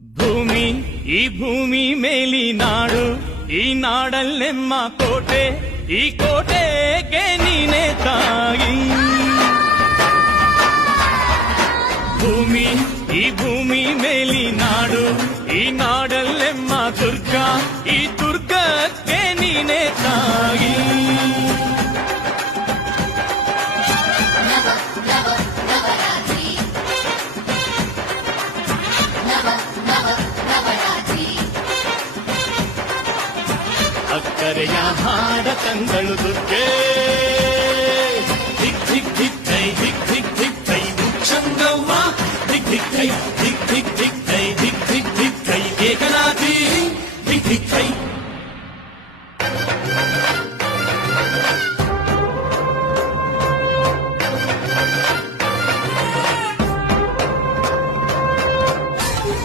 ಭೂಮಿ ಈ ಭೂಮಿ ಮೇಲಿ ನಾಡು, ಈ ನಾಡಲ್ಲೆಮ್ಮ ಕೋಟೆ, ಈ ಕೋಟೆಗೆ ನೀನೆ ತಾಯಿ. ಭೂಮಿ ಈ ಭೂಮಿ ಮೇಲಿ ನಾಡು, ಈ ನಾಡಲ್ಲೆಮ್ಮ ದುರ್ಗ, ಈ ದುರ್ಗಕ್ಕೆ ನೀನೆ ತಾಯಿ. ಅಕ್ಕರೆಯ ಹಾಡ ತಂಗಳು ದುರ್ಗೆ, ದಿಕ್ ದಿಕ್ ದಿಕ್ ದೈ, ದಿಕ್ ದಿಕ್ ದಿಕ್ ದೈ ಮುಚ್ಚಂಗವ್ವ, ದಿಕ್ ದಿಕ್ ದೈ, ದಿಕ್ ದಿಕ್ ದಿಕ್ ದೈ, ದಿಕ್ ದಿಕ್ ದಿಕ್ ದೈ ಏಕನಾಥಿ, ದಿಕ್ ದಿಕ್ ದೈ.